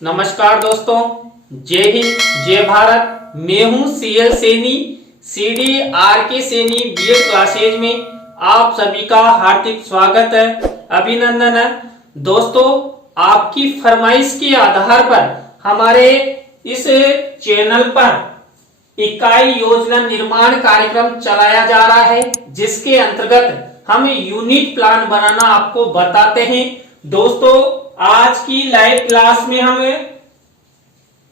नमस्कार दोस्तों, जय हिंद जय भारत। मैं हूं CL Saini, CDRK Saini BEd classes में आप सभी का हार्दिक स्वागत है, अभिनंदन है। दोस्तों, आपकी फरमाइश के आधार पर हमारे इस चैनल पर इकाई योजना निर्माण कार्यक्रम चलाया जा रहा है, जिसके अंतर्गत हम यूनिट प्लान बनाना आपको बताते हैं। दोस्तों, आज की लाइव क्लास में हम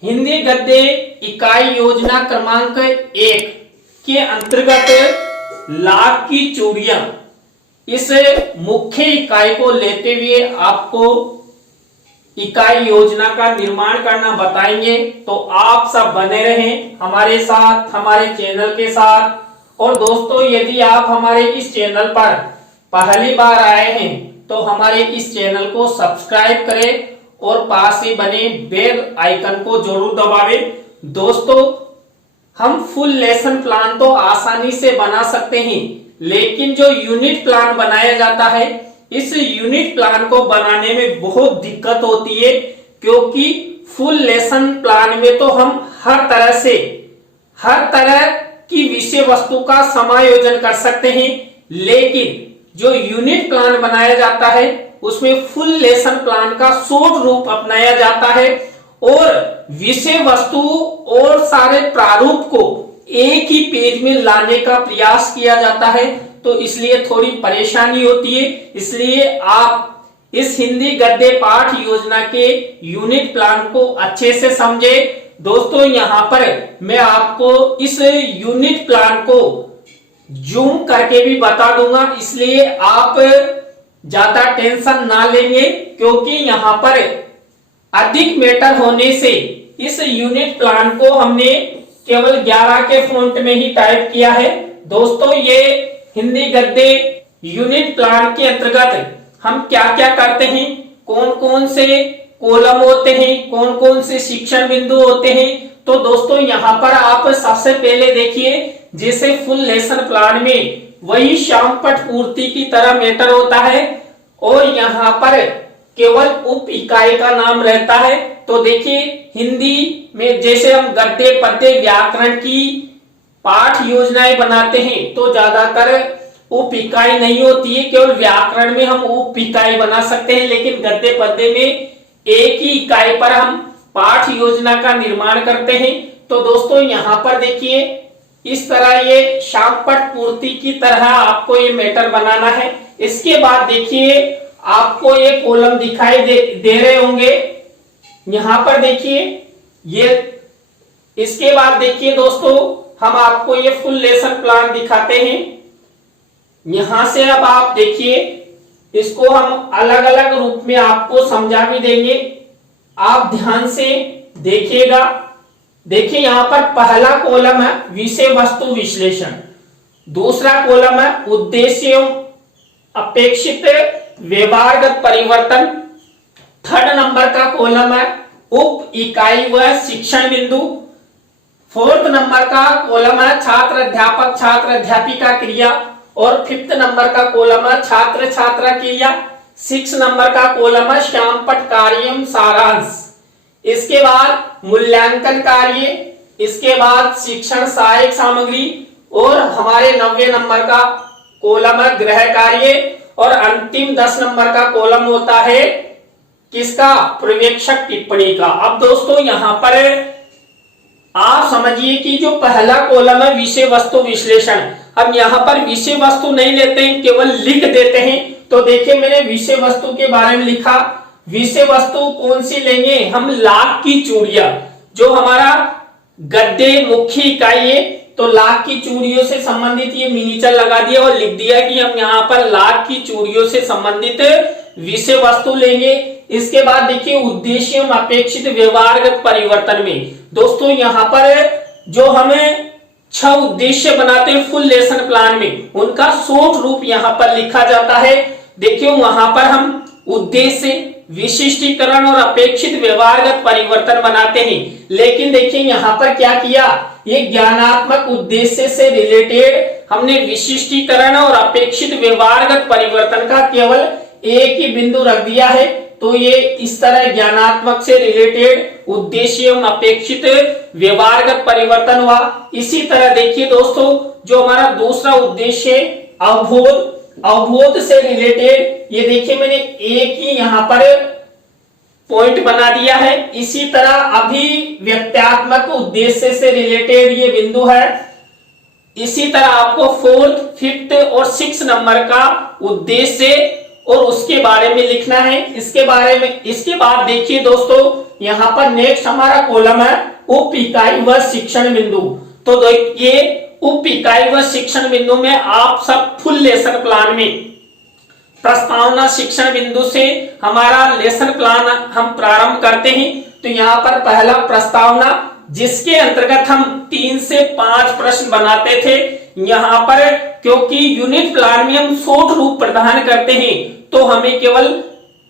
हिंदी गद्य इकाई योजना क्रमांक 1 के अंतर्गत लाख की चूड़ियां, इस मुख्य इकाई को लेते हुए आपको इकाई योजना का निर्माण करना बताएंगे। तो आप सब बने रहें हमारे साथ, हमारे चैनल के साथ। और दोस्तों, यदि आप हमारे इस चैनल पर पहली बार आए हैं तो हमारे इस चैनल को सब्सक्राइब करें और पास ही बने बेल आइकन को जरूर दबावें। दोस्तों, हम फुल लेसन प्लान तो आसानी से बना सकते हैं, लेकिन जो यूनिट प्लान बनाया जाता है, इस यूनिट प्लान को बनाने में बहुत दिक्कत होती है, क्योंकि फुल लेसन प्लान में तो हम हर तरह की विषय वस्तु का समायोजन कर सकते हैं, लेकिन जो यूनिट प्लान बनाया जाता है उसमें फुल लेसन प्लान का शॉर्ट रूप अपनाया जाता है और विषय वस्तु और सारे प्रारूप को एक ही पेज में लाने का प्रयास किया जाता है। तो इसलिए थोड़ी परेशानी होती है। इसलिए आप इस हिंदी गद्य पाठ योजना के यूनिट प्लान को अच्छे से समझे। दोस्तों, यहां पर मैं आपको इस यूनिट प्लान को जूम करके भी बता दूंगा, इसलिए आप ज्यादा टेंशन ना लेंगे, क्योंकि यहां पर अधिक मैटर होने से इस यूनिट प्लान को हमने केवल 11 के फॉन्ट में ही टाइप किया है। दोस्तों, ये हिंदी गद्य यूनिट प्लान के अंतर्गत हम क्या क्या करते हैं, कौन कौन से कॉलम होते हैं, कौन कौन से शिक्षण बिंदु होते हैं। तो दोस्तों, यहां पर आप सबसे पहले देखिए, जैसे फुल लेसन प्लान में वही श्याम पट पूर्ति की तरह मैटर होता है और यहाँ पर केवल उप इकाई का नाम रहता है। तो देखिए, हिंदी में जैसे हम गद्य पद्य व्याकरण की पाठ योजनाएं बनाते हैं तो ज्यादातर उप इकाई नहीं होती है, केवल व्याकरण में हम उप इकाई बना सकते हैं, लेकिन गद्य पद्य में एक ही इकाई पर हम पाठ योजना का निर्माण करते हैं। तो दोस्तों, यहाँ पर देखिए, इस तरह ये श्यामपट पूर्ति की तरह आपको ये मैटर बनाना है। इसके बाद देखिए, आपको ये कॉलम दिखाई दे रहे होंगे, यहां पर देखिए ये। इसके बाद देखिए दोस्तों, हम आपको ये फुल लेसन प्लान दिखाते हैं। यहां से अब आप देखिए, इसको हम अलग अलग रूप में आपको समझा भी देंगे, आप ध्यान से देखिएगा। देखिए, यहां पर पहला कॉलम है विषय वस्तु विश्लेषण, दूसरा कॉलम है उद्देश्य एवं अपेक्षित व्यवहारगत परिवर्तन, थर्ड नंबर का कॉलम है उप इकाई व शिक्षण बिंदु, फोर्थ नंबर का कॉलम है छात्र अध्यापक छात्र अध्यापिका क्रिया, और फिफ्थ नंबर का कॉलम है छात्र छात्रा क्रिया, सिक्स नंबर का कॉलम है श्यामपट कार्यम सारांश। इसके बाद मूल्यांकन कार्य, इसके बाद शिक्षण सहायक सामग्री, और हमारे 90 नंबर का कॉलम है गृह कार्य, और अंतिम 10 नंबर का कॉलम होता है किसका, पर्यवेक्षक टिप्पणी का। अब दोस्तों, यहां पर आप समझिए कि जो पहला कॉलम है विषय वस्तु विश्लेषण, अब यहां पर विषय वस्तु नहीं लेते हैं, केवल लिख देते हैं। तो देखिए, मैंने विषय वस्तु के बारे में लिखा। विषय वस्तु कौन सी लेंगे हम, लाख की चूड़ियां, जो हमारा गद्य मुख्य इकाई है। तो लाख की चूड़ियों से संबंधित ये मिनीचर लगा दिया और लिख दिया कि हम यहाँ पर लाख की चूड़ियों से संबंधित विषय वस्तु लेंगे। इसके बाद देखिए, उद्देश्य एवं अपेक्षित व्यवहारगत परिवर्तन में दोस्तों, यहाँ पर जो हमें 6 उद्देश्य बनाते हैं फुल लेसन प्लान में, उनका शॉर्ट रूप यहाँ पर लिखा जाता है। देखिए, वहां पर हम उद्देश्य, विशिष्टीकरण और अपेक्षित व्यवहारगत परिवर्तन बनाते हैं, लेकिन देखिए यहाँ पर क्या किया, ये ज्ञानात्मक उद्देश्य से रिलेटेड हमने विशिष्टीकरण और अपेक्षित व्यवहारगत परिवर्तन का केवल एक ही बिंदु रख दिया है। तो ये इस तरह ज्ञानात्मक से रिलेटेड उद्देश्य एवं अपेक्षित व्यवहारगत परिवर्तन हुआ। इसी तरह देखिए दोस्तों, जो हमारा दूसरा उद्देश्य है अवबोध, अवबोध से रिलेटेड ये देखिए मैंने एक ही यहां पर पॉइंट बना दिया है। इसी तरह अभिव्यक्त्यात्मक उद्देश्य से रिलेटेड ये बिंदु है। इसी तरह आपको फोर्थ, फिफ्थ और सिक्स नंबर का उद्देश्य और उसके बारे में लिखना है। इसके बाद देखिए दोस्तों, यहां पर नेक्स्ट हमारा कॉलम है उप इकाई व शिक्षण बिंदु। तो देखिए उप इकाई व शिक्षण बिंदु में आप सब फुल लेसन प्लान में प्रस्तावना शिक्षण बिंदु से हमारा लेसन प्लान हम प्रारंभ करते हैं। तो यहाँ पर पहला प्रस्तावना, जिसके अंतर्गत हम 3 से 5 प्रश्न बनाते थे। यहाँ पर क्योंकि यूनिट प्लान में हम शॉर्ट रूप प्रदान करते हैं तो हमें केवल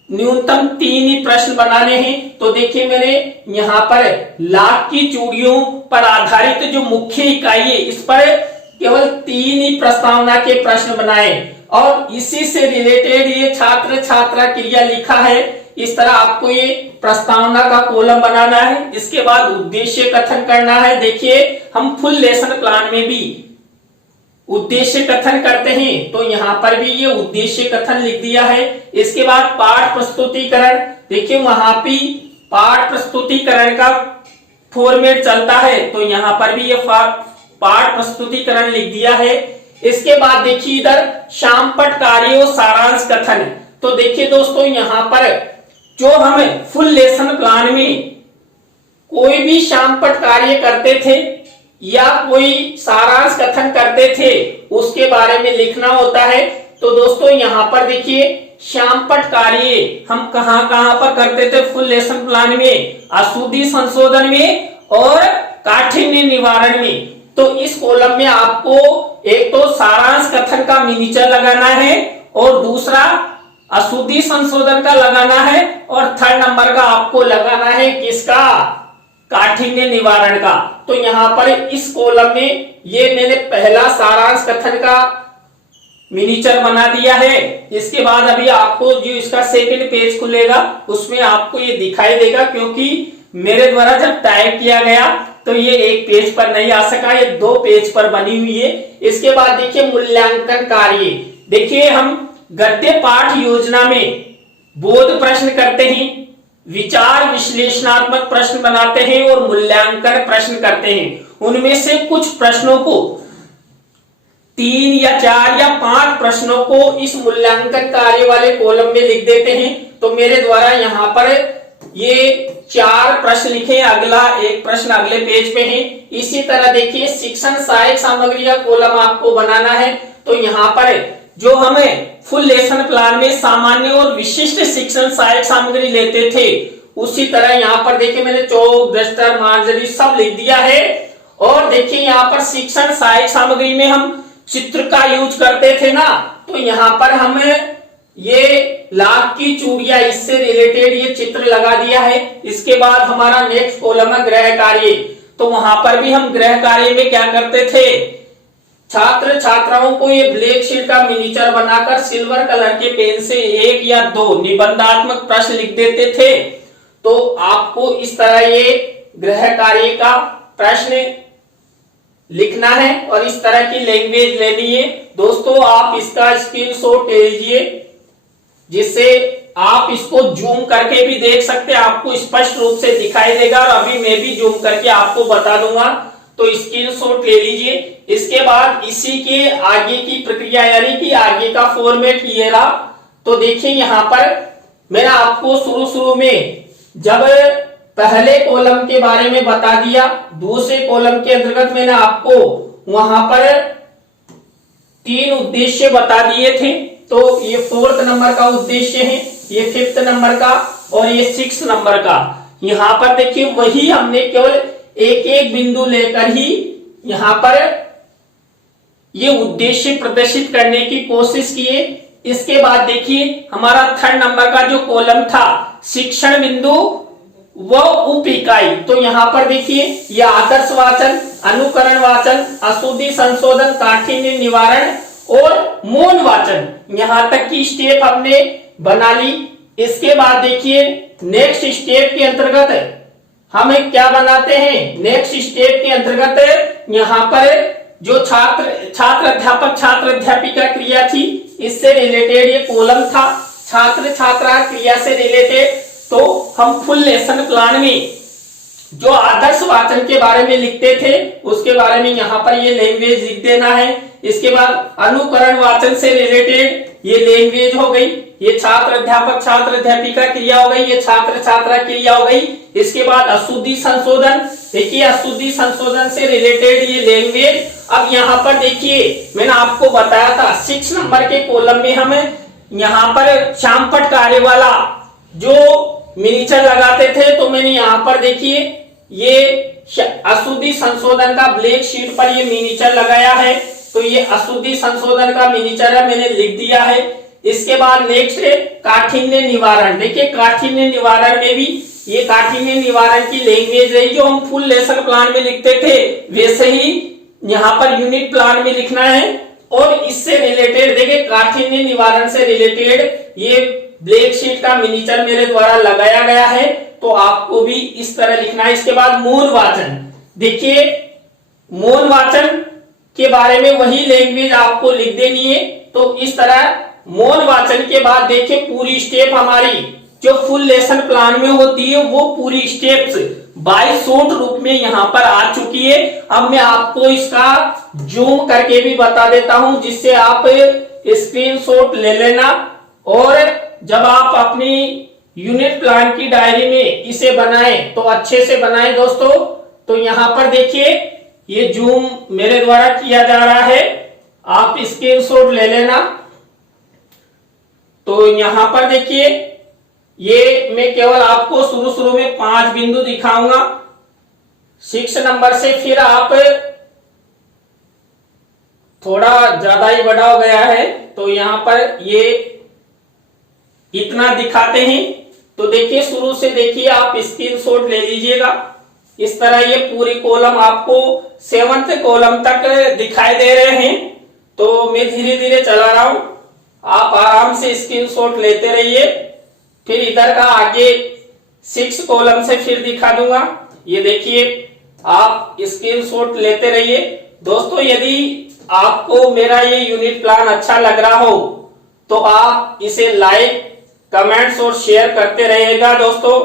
न्यूनतम 3 ही प्रश्न बनाने हैं। तो देखिए मैंने यहाँ पर लाख की चूड़ियों पर आधारित जो मुख्य इकाई है इस पर केवल 3 ही प्रस्तावना के प्रश्न बनाए और इसी से रिलेटेड ये छात्र छात्रा क्रिया लिखा है। इस तरह आपको ये प्रस्तावना का कॉलम बनाना है। इसके बाद उद्देश्य कथन करना है। देखिए हम फुल लेसन प्लान में भी उद्देश्य कथन करते हैं, तो यहाँ पर भी ये उद्देश्य कथन लिख दिया है। इसके बाद पाठ प्रस्तुतिकरण, देखिए वहां भी पाठ प्रस्तुतिकरण का फॉर्मेट चलता है, तो यहाँ पर भी ये पाठ प्रस्तुतिकरण लिख दिया है। इसके बाद देखिए इधर शामपट कार्य और सारांश कथन। तो देखिए दोस्तों, यहाँ पर जो हमें फुल लेसन प्लान में कोई भी शामपट कार्य करते थे या कोई सारांश कथन करते थे उसके बारे में लिखना होता है। तो दोस्तों यहाँ पर देखिए शामपट कार्य हम कहां कहां पर करते थे फुल लेसन प्लान में, अशुद्धि संशोधन में और काठिन्य निवारण में। तो इस कॉलम में आपको एक तो सारांश कथन का मिनीचर लगाना है और दूसरा अशुद्धि संशोधन का लगाना है और थर्ड नंबर का आपको लगाना है किसका, काठिन्य निवारण का। तो यहाँ पर इस कॉलम में ये मैंने पहला सारांश कथन का मिनीचर बना दिया है। इसके बाद अभी आपको जो इसका सेकंड पेज खुलेगा उसमें आपको ये दिखाई देगा, क्योंकि मेरे द्वारा जब टाइप किया गया तो ये एक पेज पर नहीं आ सका, ये 2 पेज पर बनी हुई है। इसके बाद देखिए मूल्यांकन कार्य। देखिए हम गद्य पाठ योजना में बोध प्रश्न करते हैं, विचार विश्लेषणात्मक प्रश्न बनाते हैं और मूल्यांकन प्रश्न करते हैं। उनमें से कुछ प्रश्नों को 3 या 4 या 5 प्रश्नों को इस मूल्यांकन कार्य वाले कॉलम में लिख देते हैं। तो मेरे द्वारा यहाँ पर ये 4 प्रश्न लिखे, अगला एक प्रश्न अगले पेज पे है। इसी तरह देखिए शिक्षण सहायक सामग्री का कॉलम आपको बनाना है। तो यहाँ पर जो हमें फुल लेसन प्लान में सामान्य और विशिष्ट शिक्षण सहायक सामग्री लेते थे उसी तरह यहाँ पर देखिए मैंने चौक, डस्टर, मार्जरी सब लिख दिया है। और देखिए यहाँ पर शिक्षण सहायक सामग्री में हम चित्र का यूज करते थे ना, तो यहाँ पर हमें ये लाख की चूड़ियां इससे रिलेटेड ये चित्र लगा दिया है। इसके बाद हमारा नेक्स्ट कॉलम है गृह कार्य। तो वहां पर भी हम गृह कार्य में क्या करते थे, छात्र छात्राओं को ये ब्लैक शीट का मिनीचर बनाकर सिल्वर कलर के पेन से 1 या 2 निबंधात्मक प्रश्न लिख देते थे। तो आपको इस तरह ये गृह कार्य का प्रश्न लिखना है और इस तरह की लैंग्वेज लेनी है। दोस्तों आप इसका स्क्रीनशॉट ले लीजिए, जिससे आप इसको जूम करके भी देख सकते हैं, आपको स्पष्ट रूप से दिखाई देगा। और अभी मैं भी जूम करके आपको बता दूंगा, तो स्क्रीनशॉट ले लीजिए। इसके बाद इसी के आगे की प्रक्रिया यानी कि आगे का फॉर्मेट ये रहा। तो देखिए यहाँ पर मैंने आपको शुरू में जब पहले कॉलम के बारे में बता दिया, दूसरे कॉलम के अंतर्गत मैंने आपको वहां पर 3 उद्देश्य बता दिए थे। तो ये 4th नंबर का उद्देश्य है, ये 5th नंबर का और ये 6th नंबर का। यहाँ पर देखिए वही हमने केवल एक बिंदु लेकर ही यहाँ पर ये उद्देश्य प्रदर्शित करने की कोशिश किए। इसके बाद देखिए हमारा 3rd नंबर का जो कॉलम था शिक्षण बिंदु व उप इकाई। तो यहाँ पर देखिए ये आदर्श वाचन, अनुकरण वाचन, अशुद्धि संशोधन, काठिन्य निवारण और मौन वाचन, यहाँ तक की स्टेप हमने बना ली। इसके बाद देखिए नेक्स्ट स्टेप के अंतर्गत हम क्या बनाते हैं। नेक्स्ट स्टेप के अंतर्गत यहाँ पर जो छात्र अध्यापक छात्र अध्यापिका क्रिया थी, इससे रिलेटेड ये कॉलम था, छात्र छात्रा क्रिया से रिलेटेड। तो हम फुल लेसन प्लान में जो आदर्श वाचन के बारे में लिखते थे उसके बारे में यहाँ पर ये लैंग्वेज लिख देना है। इसके बाद अनुकरण वाचन से रिलेटेड ये लैंग्वेज हो गई, ये छात्र अध्यापक छात्र अध्यापिका क्रिया हो गई, ये छात्र छात्रा क्रिया हो गई। इसके बाद अशुद्धि संशोधन, देखिए अशुद्धि संशोधन से रिलेटेड ये लैंग्वेज। अब यहाँ पर देखिए मैंने आपको बताया था 6 नंबर के कॉलम में हम यहाँ पर श्यामपट कार्य वाला जो मिनीचर लगाते थे, तो मैंने यहाँ पर देखिए ये अशुद्धि संशोधन का ब्लैक शीट पर ये मिनीचर लगाया है। तो ये अशुद्धि संशोधन का मिनीचर है, मैंने लिख दिया है। इसके बाद नेक्स्ट है काठिन्य निवारण। देखिए काठिन्य निवारण में भी ये काठिन्य निवारण की लैंग्वेज है, जो हम फुल लेसन प्लान में लिखते थे वैसे ही यहाँ पर यूनिट प्लान में लिखना है। और इससे रिलेटेड देखिए काठिन्य निवारण से रिलेटेड ये ब्लैक शीट का मिनीचर मेरे द्वारा लगाया गया है, तो आपको भी इस तरह लिखना है। इसके बाद मौन वाचन, देखिए मौन वाचन के बारे में वही लैंग्वेज आपको लिख देनी है। तो इस तरह मौन वाचन के बाद देखिए पूरी स्टेप हमारी जो फुल लेसन प्लान में होती है वो पूरी स्टेप्स बाय शॉर्ट रूप में यहाँ पर आ चुकी है। अब मैं आपको इसका जूम करके भी बता देता हूं, जिससे आप स्क्रीनशॉट ले लेना और जब आप अपनी यूनिट प्लान की डायरी में इसे बनाएं तो अच्छे से बनाएं दोस्तों। तो यहाँ पर देखिए ये जूम मेरे द्वारा किया जा रहा है, आप स्क्रीनशॉट ले लेना। तो यहाँ पर देखिए ये मैं केवल आपको शुरू में 5 बिंदु दिखाऊंगा 6 नंबर से, फिर आप थोड़ा ज्यादा ही बड़ा हो गया है तो यहाँ पर ये इतना दिखाते हैं। तो देखिए शुरू से देखिए आप स्क्रीनशॉट ले लीजिएगा। इस तरह ये पूरी कॉलम आपको 7th कॉलम तक दिखाई दे रहे हैं। तो मैं धीरे धीरे चला रहा हूं, आप आराम से स्क्रीनशॉट लेते रहिए। फिर इधर का आगे 6 कॉलम से फिर दिखा दूंगा। ये देखिए आप स्क्रीनशॉट लेते रहिए दोस्तों। यदि आपको मेरा ये यूनिट प्लान अच्छा लग रहा हो तो आप इसे लाइक कमेंट्स और शेयर करते रहिएगा दोस्तों।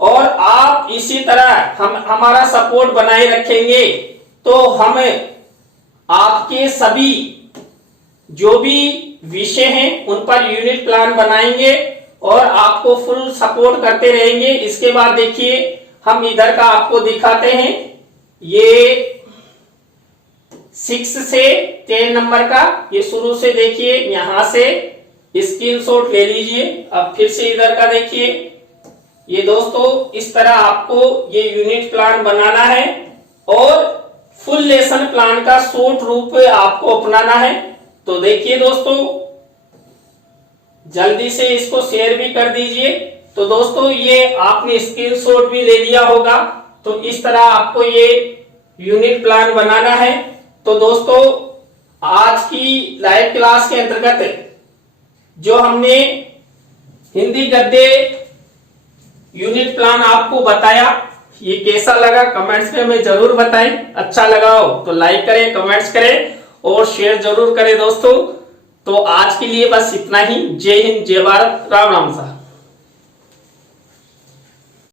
और आप इसी तरह हमारा सपोर्ट बनाए रखेंगे तो हम आपके सभी जो भी विषय हैं उन पर यूनिट प्लान बनाएंगे और आपको फुल सपोर्ट करते रहेंगे। इसके बाद देखिए हम इधर का आपको दिखाते हैं, ये 6 से 10 नंबर का, ये शुरू से देखिए यहां से स्क्रीनशॉट ले लीजिए। अब फिर से इधर का देखिए, ये दोस्तों इस तरह आपको ये यूनिट प्लान बनाना है और फुल लेसन प्लान का शॉर्ट रूप आपको अपनाना है। तो देखिए दोस्तों जल्दी से इसको शेयर भी कर दीजिए। तो दोस्तों ये आपने स्क्रीनशॉट भी ले लिया होगा। तो इस तरह आपको ये यूनिट प्लान बनाना है। तो दोस्तों आज की लाइव क्लास के अंतर्गत जो हमने हिंदी गद्य यूनिट प्लान आपको बताया, ये कैसा लगा कमेंट्स में हमें जरूर बताएं। अच्छा लगा हो तो लाइक करें, कमेंट्स करें और शेयर जरूर करें दोस्तों। तो आज के लिए बस इतना ही। जय हिंद, जय भारत, राम राम सा।